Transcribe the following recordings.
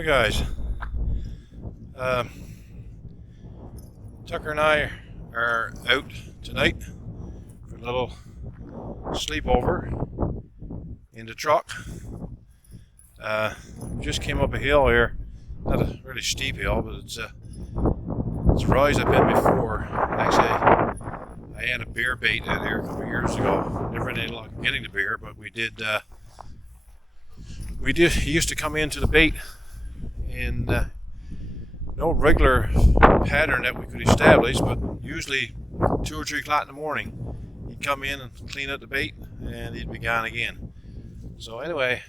Hey guys, Tucker and I are out tonight for a little sleepover in the truck. We just came up a hill here, not a really steep hill, but it's a rise I've been before. Actually, I had a bear bait out here a couple of years ago. Never had any luck getting the bear, but we did. He used to come into the bait in no regular pattern that we could establish, but usually 2 or 3 o'clock in the morning he'd come in and clean up the bait and he'd be gone again. So anyway,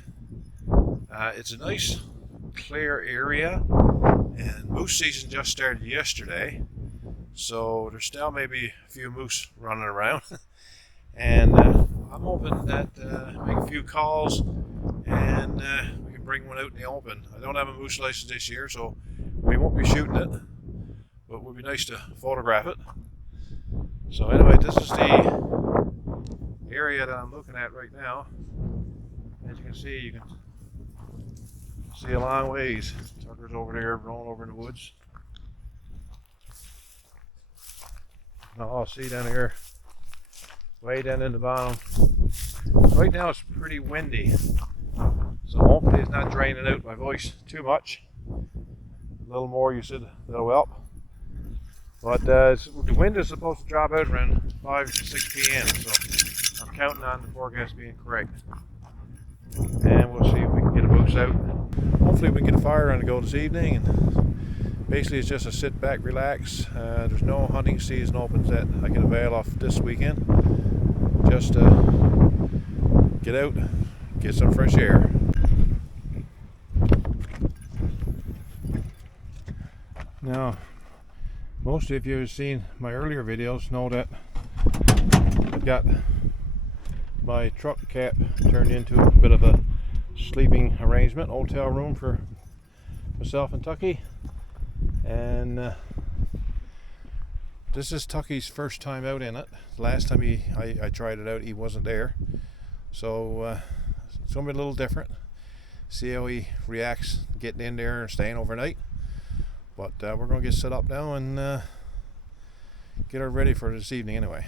it's a nice clear area, and moose season just started yesterday, so there's still maybe a few moose running around. And I'm hoping that make a few calls and we can bring one out in the open. I don't have a moose license this year, so we won't be shooting it, but it would be nice to photograph it. So anyway, this is the area that I'm looking at right now. As you can see a long ways. Tucker's over there rolling over in the woods. I'll see down here, way down in the bottom. Right now it's pretty windy, so hopefully it's not draining out my voice too much. A little more, you said, that'll help. But the wind is supposed to drop out around 5 to 6 p.m. so I'm counting on the forecast being correct. And we'll see if we can get a moose out. Hopefully we can get a fire on the go this evening. And basically it's just a sit back, relax. There's no hunting season opens that I can avail of this weekend. Just get out, get some fresh air. Now, most of you who have seen my earlier videos know that I've got my truck cap turned into a bit of a sleeping arrangement, hotel room for myself and Tucky. And this is Tucky's first time out in it. Last time I tried it out, he wasn't there. So it's going to be a little different. See how he reacts getting in there and staying overnight. But we're going to get set up now and get her ready for this evening anyway.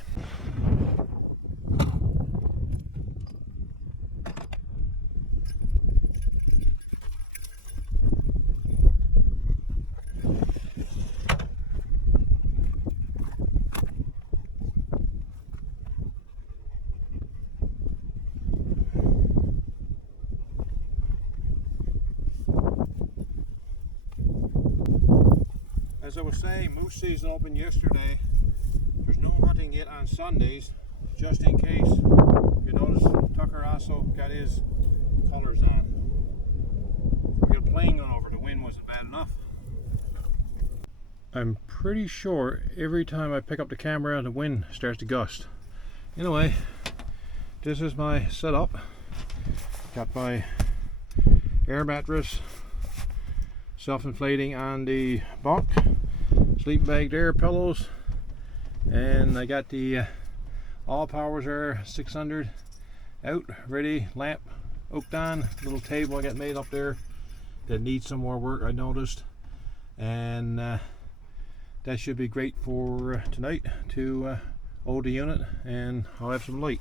As I was saying, moose season opened yesterday. There's no hunting yet on Sundays, just in case. You notice Tucker also got his colors on. We got a plane going over, the wind wasn't bad enough. I'm pretty sure every time I pick up the camera the wind starts to gust. Anyway, this is my setup. Got my air mattress self-inflating on the bunk, sleeping bag there, pillows, and I got the ALLPOWERS there 600 out, ready, lamp hooked on, little table I got made up there that needs some more work I noticed, and that should be great for tonight to hold the unit, and I'll have some light.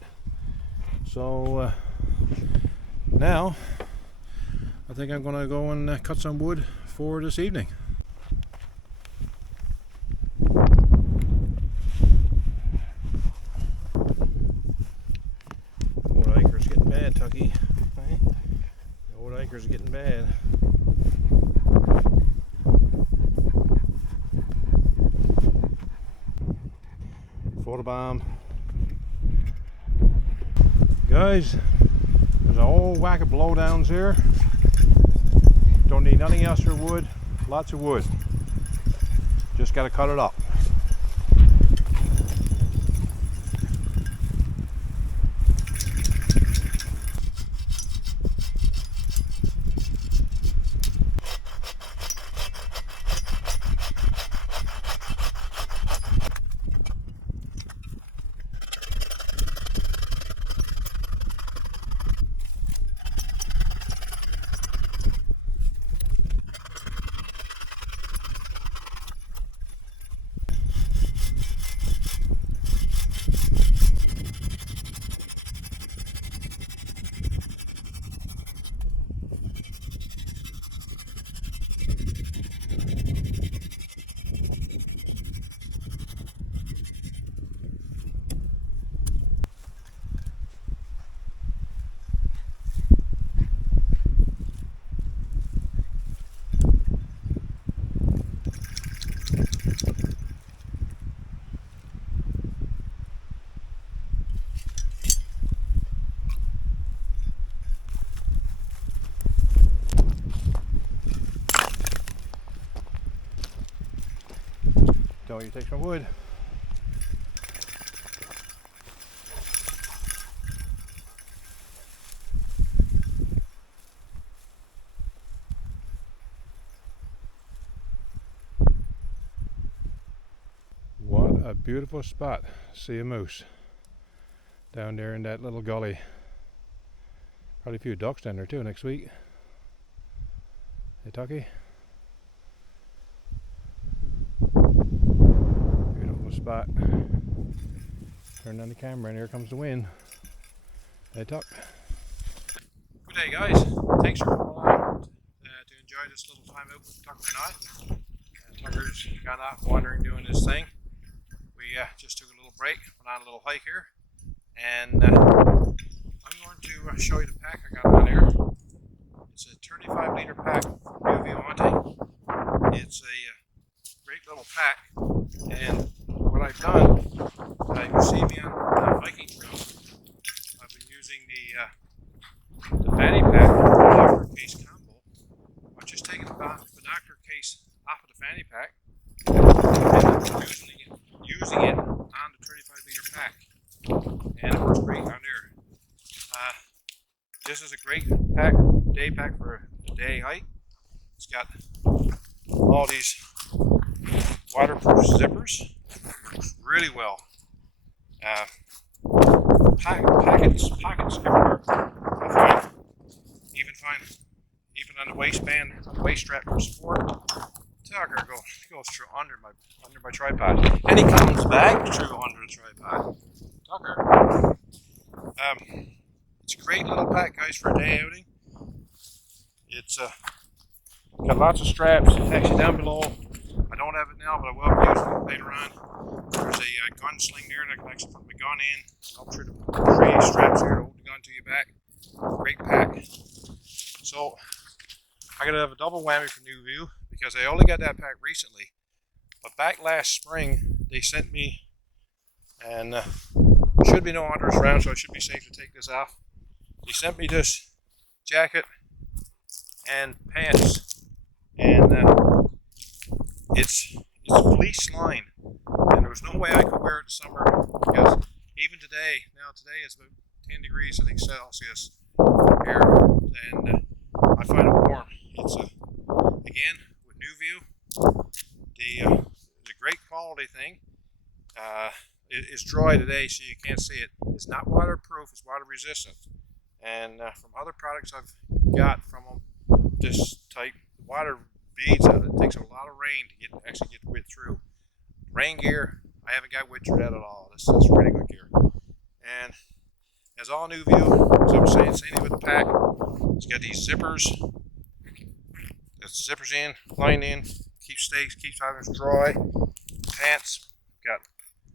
So now I think I'm going to go and cut some wood for this evening. 4 acres getting bad, Tucky. The old acres are getting bad. Photobomb. Guys, there's a whole whack of blowdowns here. Don't need nothing else for wood, lots of wood. Just got to cut it up. Don't you take some wood. What a beautiful spot. See a moose down there in that little gully. Probably a few ducks down there too next week. Hey Tucky. Beautiful spot. Turn on the camera and here comes the wind. Hey Tuck. Good day guys. Thanks for coming along to enjoy this little time out with Tucker and I. Tucker's gone off wandering doing his thing. We just took a little break, went on a little hike here, and I'm going to show you the pack I got on here. It's a 35 litre pack from UV Hunting. It's a great little pack, and what I've done, you see me on the hiking trail, I've been using the Fanny pack, binocular case combo. I've just taken the binocular case off of the Fanny pack, and I'm using it on the 35 litre pack, and it works great on there. This is a great pack, day pack for a day hike. It's got all these waterproof zippers, really well. Pockets everywhere. I even on the waistband, on the waist strap for support. Tucker goes through under my tripod, and he comes back through under the tripod. Tucker. It's a great little pack, guys, for a day outing. It's got lots of straps. Actually, down below, I don't have it now, but I will be using it later on. There's a gun sling there that I can actually put my gun in. Up through the three straps here to hold the gun to your back. Great pack. So I gotta have a double whammy for New View because I only got that pack recently. But back last spring, they sent me, and should be no hunters around, so it should be safe to take this off. They sent me this jacket and pants, and it's fleece line, and there was no way I could wear it in summer because even today it's about 10 degrees, I think, Celsius here, and I find it warm. It's again with New View, it's a great quality thing. It's dry today, so you can't see it. It's not waterproof; it's water resistant. And from other products I've got from them, this type, the water beads out. It takes a lot of rain to actually get wet through. Rain gear, I haven't got wet through that at all. This is really good gear. And as all New View, as I was saying, same thing with the pack. It's got these zippers. It's zippers in, line in, keeps items dry. Pants, got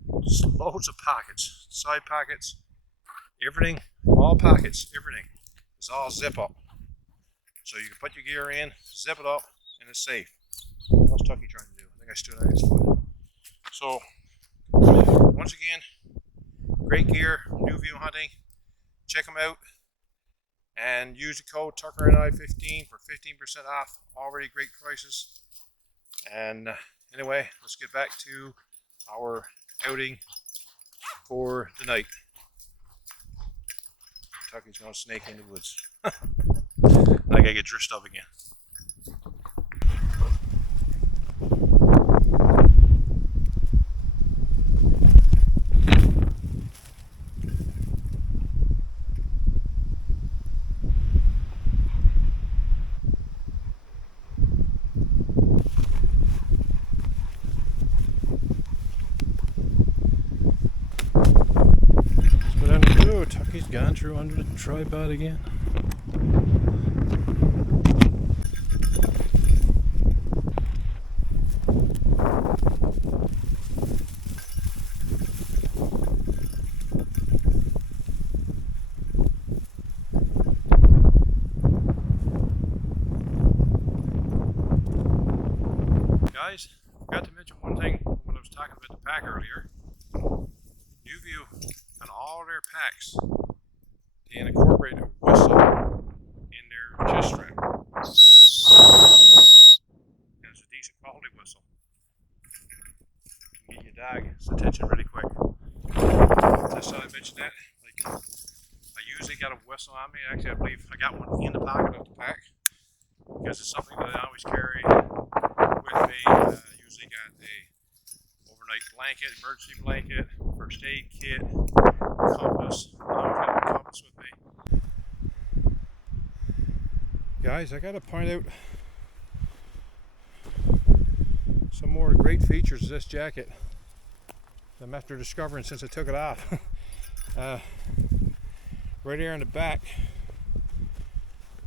loads of pockets, side pockets, everything, all pockets, everything. It's all zip up. So you can put your gear in, zip it up, and it's safe. What's Tucky trying to do? I think I stood on his foot. So, once again, great gear, New View Hunting. Check them out and use the code TuckerandI15 for 15% off. Already great prices. And anyway, let's get back to our outing for the night. Tucky's going to snake in the woods. I gotta get dressed up again. Tucky's gone through under the tripod again. Guys, I forgot to mention one thing when I was talking about the pack earlier. New View on all their packs, they incorporate a whistle in their chest strap. And it's a decent quality whistle. mention that. Like, I usually got a whistle on me. Actually, I believe I got one in the pocket of the pack because it's something that I always carry with me. I usually got a overnight blanket, emergency blanket, first aid kit, compass. I always got a compass with me. Guys, I gotta point out some more great features of this jacket I'm after discovering since I took it off. Right here in the back,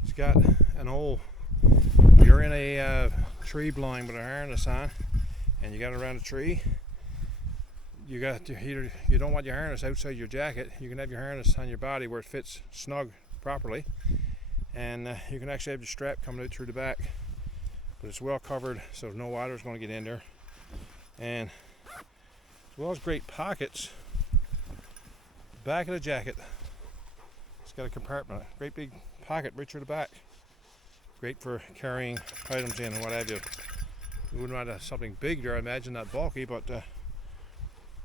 it's got an old, you're in a tree blind with a harness on, and you got it around a tree. You don't want your harness outside your jacket. You can have your harness on your body where it fits snug properly, and you can actually have your strap coming out through the back, but it's well covered so no water is going to get in there. And as well as great pockets, back of the jacket, it's got a compartment, a great big pocket right through the back, great for carrying items in and what have you. You wouldn't want something big there, I imagine, not bulky, but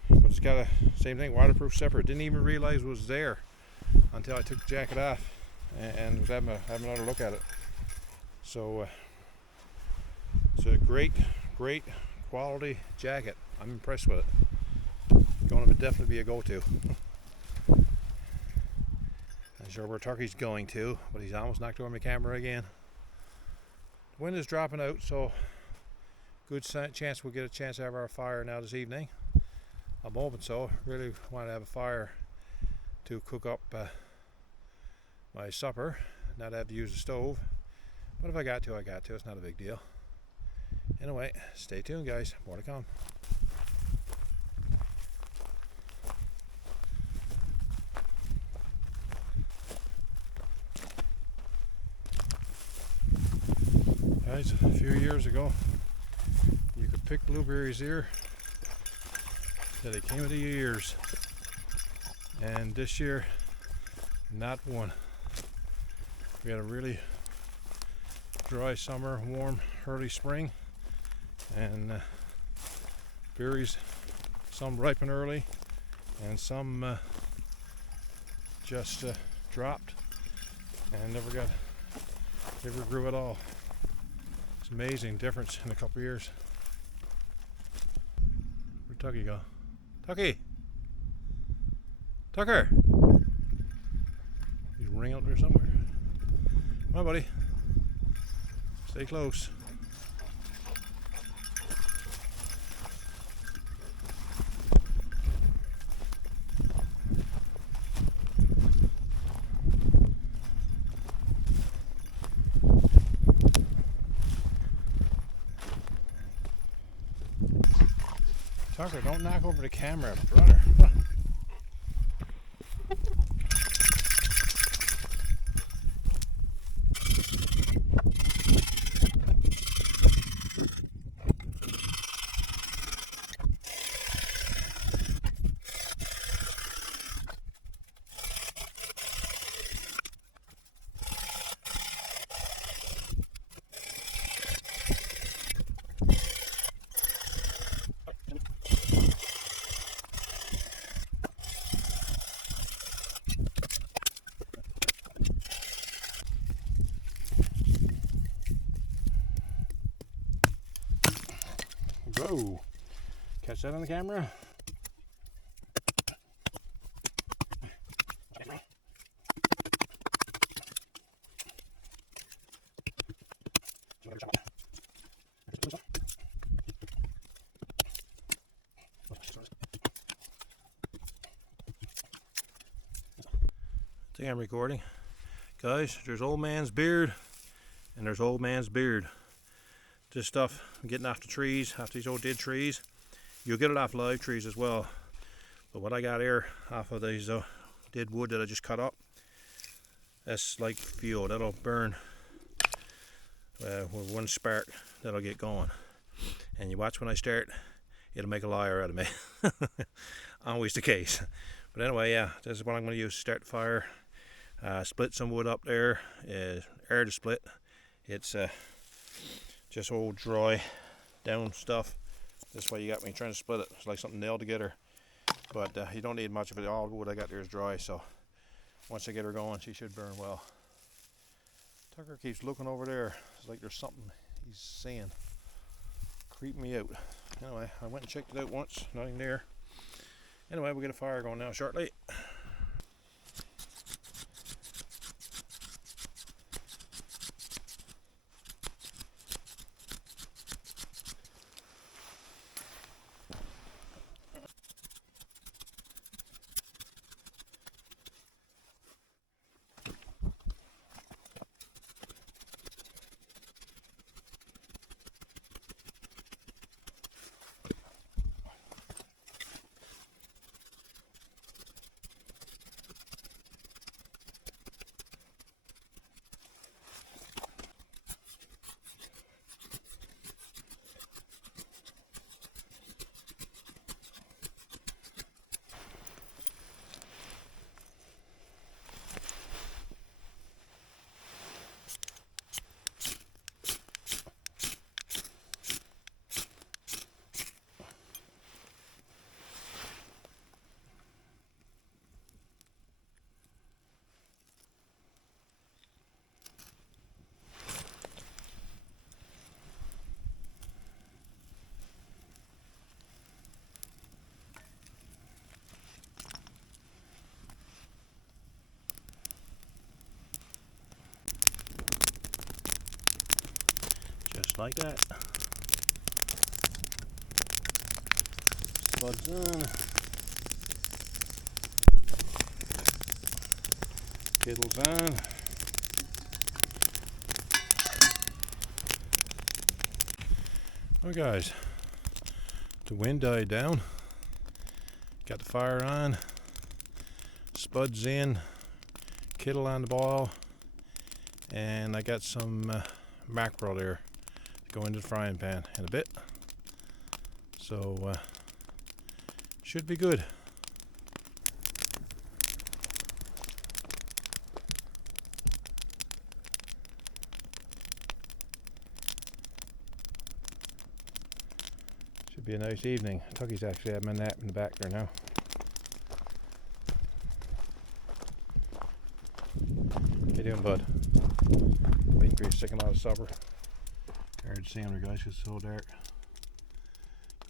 it's got a same thing, waterproof zipper. Didn't even realize it was there until I took the jacket off and was having another look at it. So it's a great quality jacket. I'm impressed with it. Going to definitely be a go-to. Not sure where Turkey's going to, but he's almost knocked over my camera again. The wind is dropping out, so good chance we'll get a chance to have our fire now this evening. I'm hoping so. Really want to have a fire to cook up my supper, not have to use the stove. But if I got to, I got to. It's not a big deal. Anyway, stay tuned, guys. More to come. Guys, a few years ago, you could pick blueberries here till they came into your ears, and this year, not one. We had a really dry summer, warm early spring, and berries, some ripen early and some just dropped and never grew at all. It's amazing difference in a couple of years. Where'd Tucky go? Tucky! Tucker! He's ring out there somewhere. Come on, buddy. Stay close. Tucker, don't knock over the camera, brother. Whoa! Catch that on the camera? I think I'm recording. Guys, there's old man's beard and there's old man's beard. This stuff I'm getting off the trees, off these old dead trees. You'll get it off live trees as well. But what I got here off of these dead wood that I just cut up, that's like fuel. That'll burn with one spark. That'll get going. And you watch when I start, it'll make a liar out of me. Always the case. But anyway, yeah, this is what I'm going to use to start the fire. Split some wood up there, air to split. It's just old dry down stuff. That's why you got me trying to split it. It's like something nailed together. but you don't need much of it. All the wood I got there is dry, so once I get her going, she should burn well. Tucker keeps looking over there. It's like there's something he's seeing. Creeping me out. Anyway, I went and checked it out once. Nothing there. Anyway, we'll get a fire going now shortly. Just like that. Spuds on. Kettle's on. Oh guys, the wind died down. Got the fire on. Spuds in. Kettle on the boil. And I got some mackerel there. Go into the frying pan in a bit, so should be good. Should be a nice evening. Tucky's actually having a nap in the back there now. How you doing, bud? Waiting for you to stick him out of supper. Hard to see him there, guys, because it's so dark.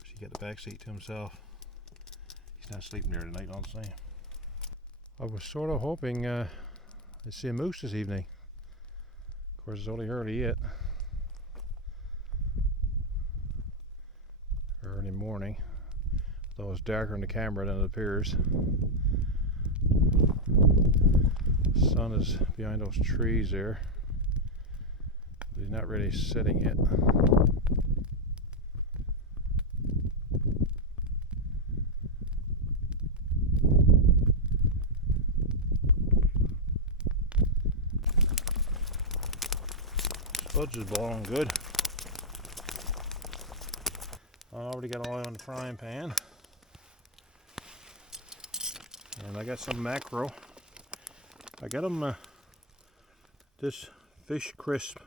He got the back seat to himself. He's not sleeping there tonight, honestly. I was sort of hoping to see a moose this evening. Of course, it's only early yet. Early morning. Though it's darker in the camera than it appears. The sun is behind those trees there. He's not really setting yet. Spuds is boiling good. I already got oil in the frying pan. And I got some mackerel. I got them this fish crisp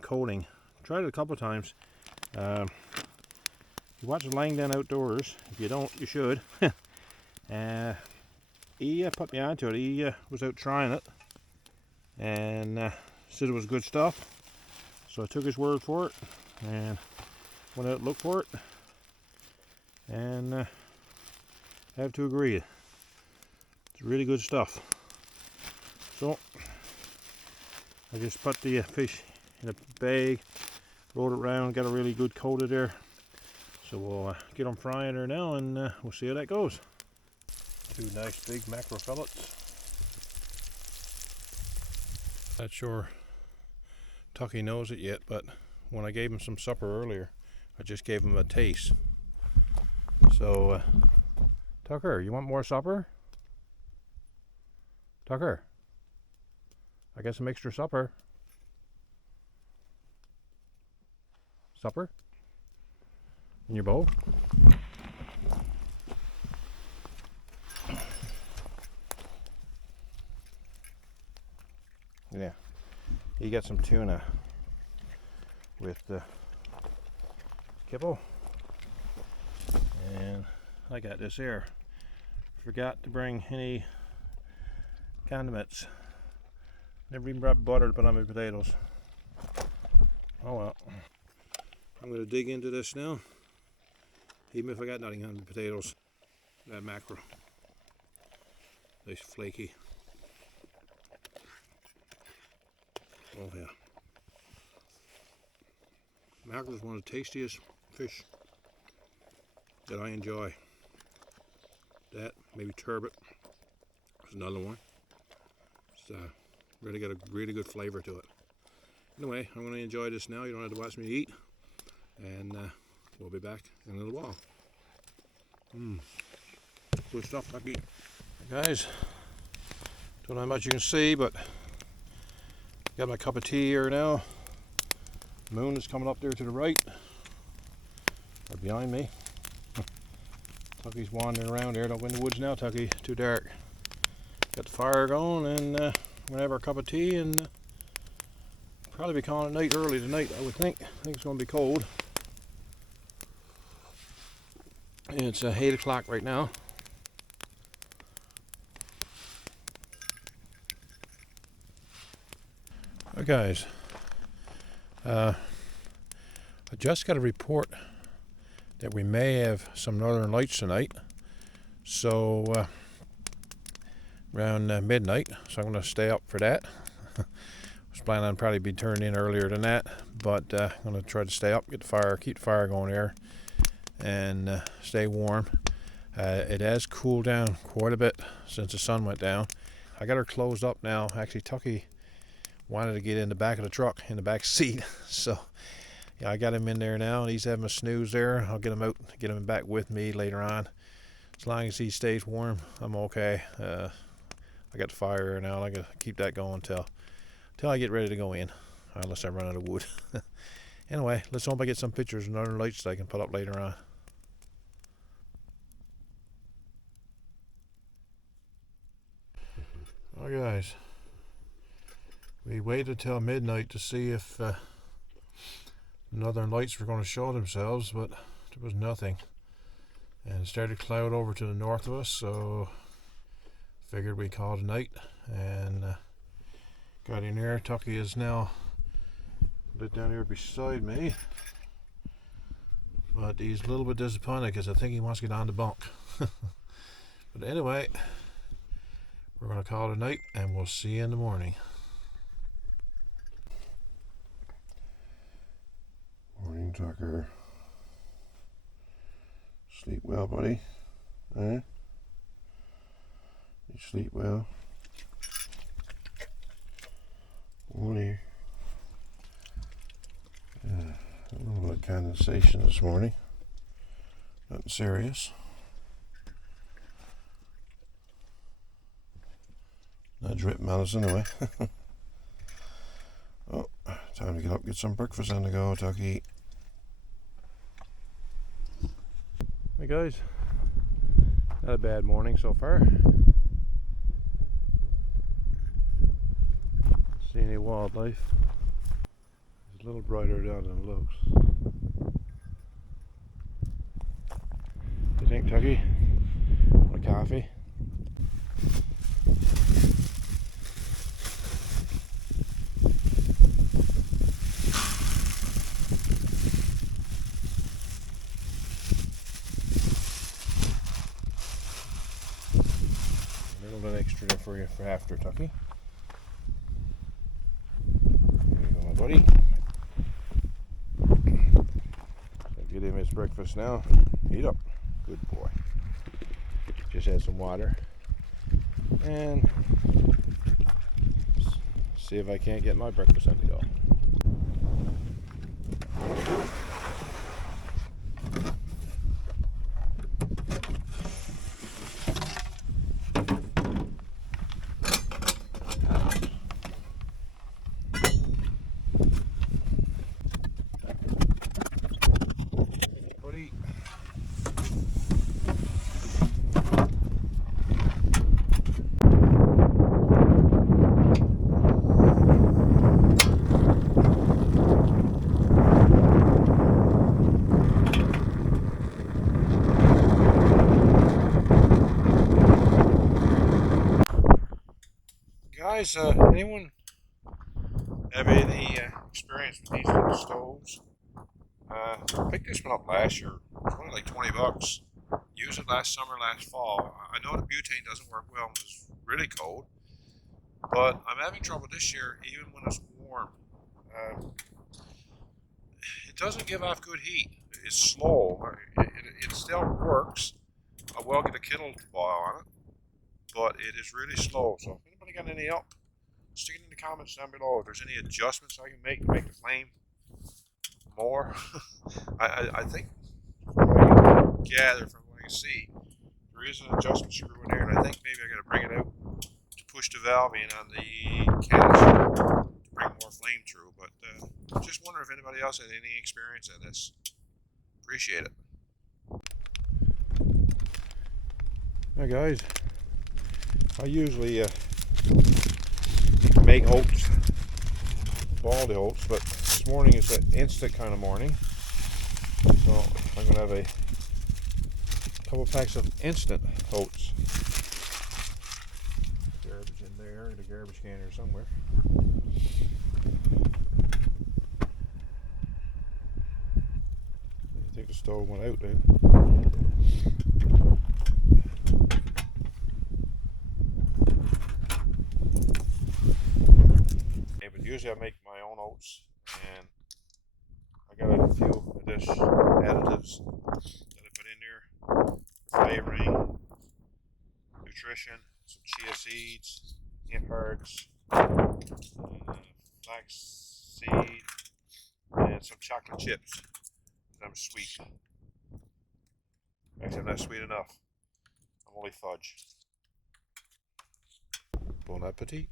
coating. Tried it a couple of times. You watch it Lying Down Outdoors. If you don't, you should. He put me onto it. He was out trying it and said it was good stuff. So I took his word for it and went out and looked for it. And I have to agree, it's really good stuff. So I just put the fish in a bag, rolled it around, got a really good coat of there. So we'll get them frying there now, and we'll see how that goes. Two nice big mackerel fillets. Not sure Tucky knows it yet, but when I gave him some supper earlier, I just gave him a taste. So Tucker, you want more supper? Tucker, I got some extra supper. Supper? In your bowl? Yeah. You got some tuna with the kibble. And I got this here. Forgot to bring any condiments. Never even brought butter to put on my potatoes. Oh well. I'm going to dig into this now. Even if I got nothing on the potatoes. That mackerel. Nice flaky. Oh yeah. Mackerel is one of the tastiest fish that I enjoy. That, maybe turbot is another one. It's really got a really good flavor to it. Anyway, I'm going to enjoy this now. You don't have to watch me eat. And we'll be back in a little while. Good stuff, Lucky. Guys, don't know how much you can see, but got my cup of tea here now. Moon is coming up there to the right, or behind me. Tucky's wandering around there. Don't go in the woods now, Tucky. Too dark. Got the fire going, and we're gonna have our cup of tea, and probably be calling it night early tonight. I would think. I think it's gonna be cold. And it's 8 o'clock right now. Hi guys. I just got a report that we may have some northern lights tonight. So around midnight. So I'm going to stay up for that. I was planning on probably be turned in earlier than that, but I'm going to try to stay up, get the fire, keep the fire going there, and stay warm. It has cooled down quite a bit since the sun went down. I got her closed up now. Actually, Tucky wanted to get in the back of the truck, in the back seat. So yeah, I got him in there now, and he's having a snooze there. I'll get him out, get him back with me later on. As long as he stays warm, I'm okay. I got the fire here now. I got to keep that going till I get ready to go in, unless I run out of wood. Anyway, let's hope I get some pictures of northern lights that I can put up later on. Oh guys, we waited till midnight to see if northern lights were going to show themselves, but there was nothing. And it started to cloud over to the north of us, so figured we'd call it a night, and got in here. Tucky is now lit down here beside me, but he's a little bit disappointed because I think he wants to get on the bunk. But anyway, we're going to call it a night, and we'll see you in the morning. Morning, Tucker. Sleep well, buddy? Eh? You sleep well? Morning. A little bit of condensation this morning. Nothing serious. Not dripping on us anyway. Oh, time to get up, get some breakfast on the go, Tucky. Hey guys, not a bad morning so far. See any wildlife? It's a little brighter down than it looks. What do you think, Tucky? Want a coffee? Extra there for you for after, Tucky. There you go, my buddy. So get him his breakfast now. Eat up. Good boy. Just had some water. And see if I can't get my breakfast on the go. guys, anyone have any experience with these little stoves? I picked this one up last year. It's only like 20 bucks. Used it last summer, last fall. I know the butane doesn't work well when it's really cold, but I'm having trouble this year even when it's warm. It doesn't give off good heat. It's slow. It still works. I will get a kettle to boil on it, but it is really slow. So if anybody got any help, stick it in the comments down below. If there's any adjustments I can make to make the flame more. I think from what I can gather, from what I can see, there is an adjustment screw in there, and I think maybe I got to bring it out to push the valve in on the canister to bring more flame through. But just wonder if anybody else had any experience in this. Appreciate it. Hi guys, I usually make oats, baldy oats, but this morning is an instant kind of morning, so I'm going to have a couple packs of instant oats. Garbage in there, the garbage can here somewhere. I think the stove went out then. Usually I make my own oats, and I got a few of this additives that I put in there: flavoring, nutrition, some chia seeds, hemp hearts, flax seed, and some chocolate chips. I'm sweet. Actually, I'm not sweet enough. I'm only fudge. Bon appetit.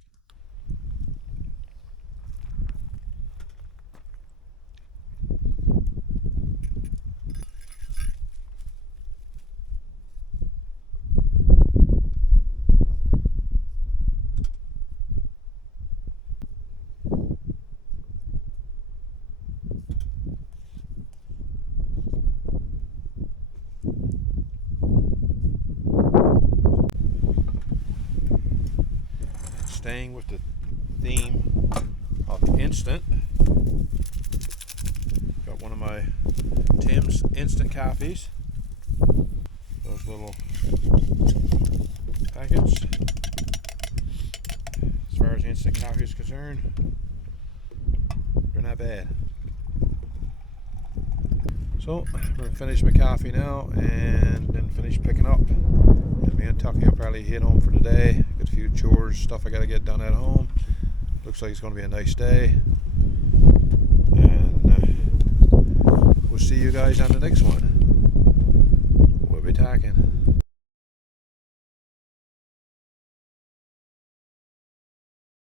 Staying with the theme of instant, got one of my Tim's instant coffees, those little packets. As far as instant coffee is concerned, they're not bad. So I'm going to finish my coffee now and then finish picking up. And me and Tucky will probably head home for today. Got a few chores, stuff I got to get done at home. Looks like it's going to be a nice day. And we'll see you guys on the next one. We'll be talking.